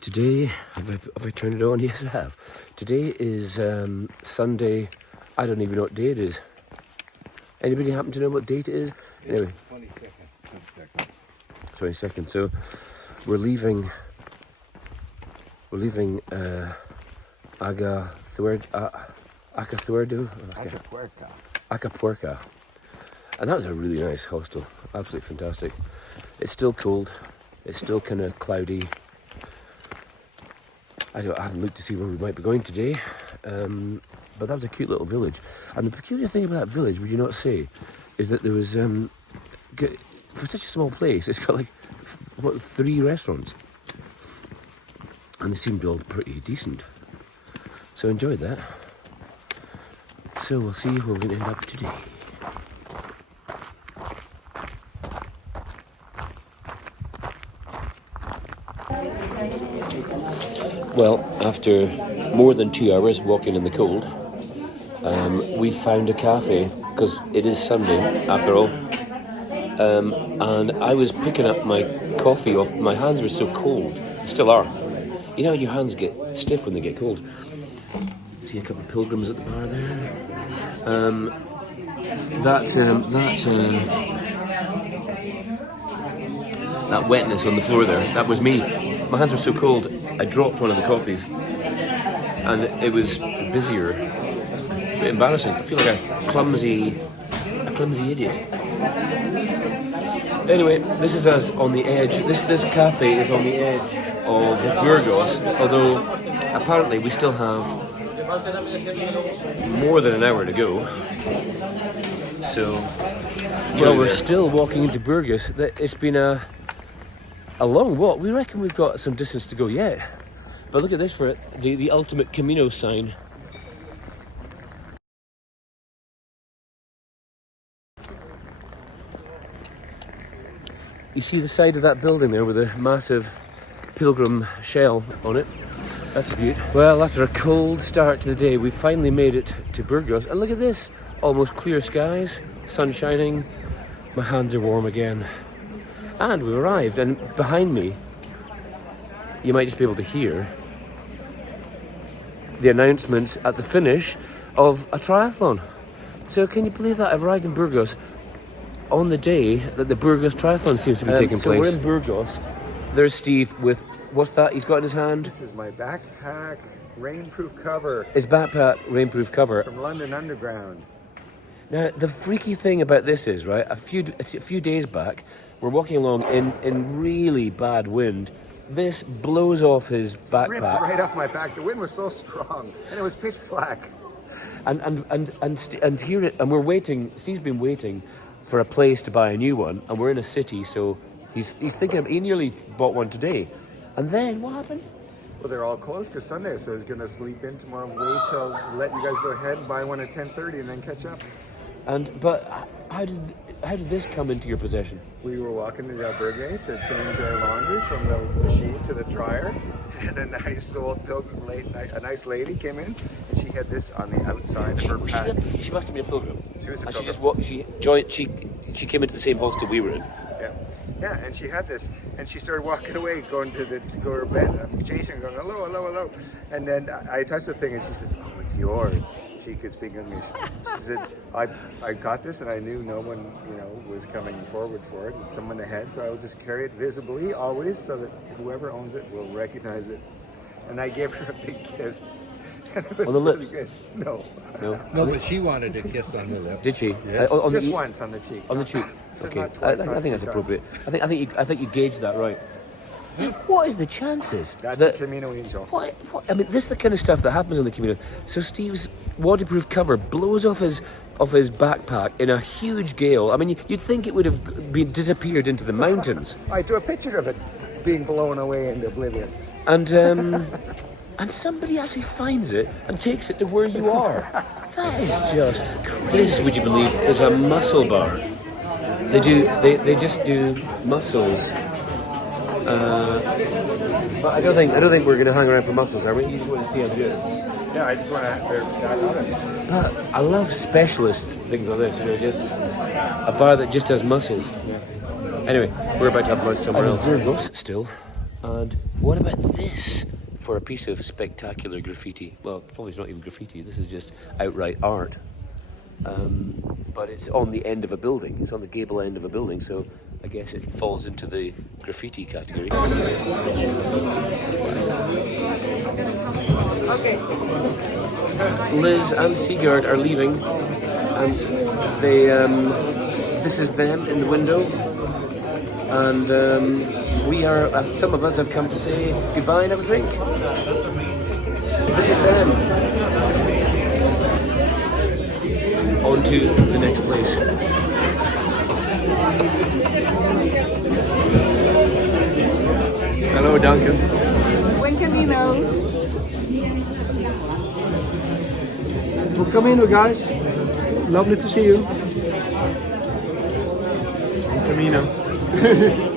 Today, have I turned it on? Yes, I have. Today is Sunday. I don't even know what day it is. Anybody happen to know what date it is? Anyway. 22nd. 22nd. So we're leaving Atapuerca. And that was a really nice hostel. Absolutely fantastic. It's still cold. It's still kind of cloudy. I haven't looked to see where we might be going today, but that was a cute little village. And the peculiar thing about that village, would you not say, is that there was, for such a small place, it's got like, 3 restaurants. And they seemed all pretty decent. So enjoyed that. So we'll see where we're going to end up today. Well, after more than 2 hours walking in the cold, we found a cafe, because it is Sunday after all. And I was picking up my coffee off, my hands were so cold, they still are. You know, your hands get stiff when they get cold. See a couple of pilgrims at the bar there. That wetness on the floor there, that was me. My hands were so cold, I dropped one of the coffees. And it was busier. A bit embarrassing. I feel like a clumsy idiot. Anyway, this is us on the edge. This cafe is on the edge of Burgos, although apparently we still have more than an hour to go. So, well, we're still walking into Burgos. It's been a long walk. We reckon we've got some distance to go yet. But look at this for it, the ultimate Camino sign. You see the side of that building there with a massive pilgrim shell on it? That's a beaut. Well, after a cold start to the day, we finally made it to Burgos. And look at this, almost clear skies, sun shining. My hands are warm again. And we've arrived, and behind me, you might just be able to hear the announcements at the finish of a triathlon. So can you believe that? I've arrived in Burgos on the day that the Burgos triathlon seems to be taking place. So we're in Burgos. There's Steve with, what's that he's got in his hand? This is my backpack rainproof cover. His backpack rainproof cover. From London Underground. Now, the freaky thing about this is, right, a few days back, we're walking along in really bad wind. This blows off his backpack. Ripped right off my back. The wind was so strong, and it was pitch black. And here it, and we're waiting. Steve's been waiting for a place to buy a new one, and we're in a city, so he's thinking. He nearly bought one today, and then what happened? Well, they're all closed because Sunday, so he's gonna sleep in tomorrow. Wait till let you guys go ahead and buy one at 10:30, and then catch up. But how did this come into your possession? We were walking to the Albergue to change our laundry from the machine to the dryer, and a nice old pilgrim a nice lady came in, and she had this on the outside of her pack. She must have been a pilgrim. She was a pilgrim. She came into the same hostel we were in. Yeah, and she had this, and she started walking away, going to her bed. I'm chasing her, going, hello, hello, hello. And then I touched the thing, and she says, oh, it's yours. She could speak English. She said, I got this, and I knew no one, was coming forward for it. It's someone ahead, so I will just carry it visibly, always, so that whoever owns it will recognize it. And I gave her a big kiss. And it was on the lips? Really good. No, but she wanted a kiss on the lips. Did she? Yes. Just once on the cheek. On the cheek. Okay, twice, I think that's appropriate. I think you gauged that right. What is the chances? That's a Camino angel. What? I mean, this is the kind of stuff that happens on the Camino. So Steve's waterproof cover blows off his backpack in a huge gale. I mean, you'd think it would have disappeared into the mountains. I drew a picture of it being blown away into oblivion. And and somebody actually finds it and takes it to where you are. That is just. This, would you believe, is a muscle bar. They just do muscles. But I don't think we're going to hang around for muscles, are we? You just want to see how to do it. Yeah, I just want to. But I love specialist things like this. Just a bar that just has muscles. Yeah. Anyway, we're about to have lunch somewhere else. Burgos still. And what about this for a piece of spectacular graffiti? Well, probably it's not even graffiti, this is just outright art. But it's on the end of a building, it's on the gable end of a building, so I guess it falls into the graffiti category. Okay. Liz and Sigurd are leaving, and they, this is them in the window, and we are, some of us have come to say goodbye and have a drink. This is them. On to the next place. Hello, Duncan. Buen camino. Well, Camino, guys. Lovely to see you. Camino.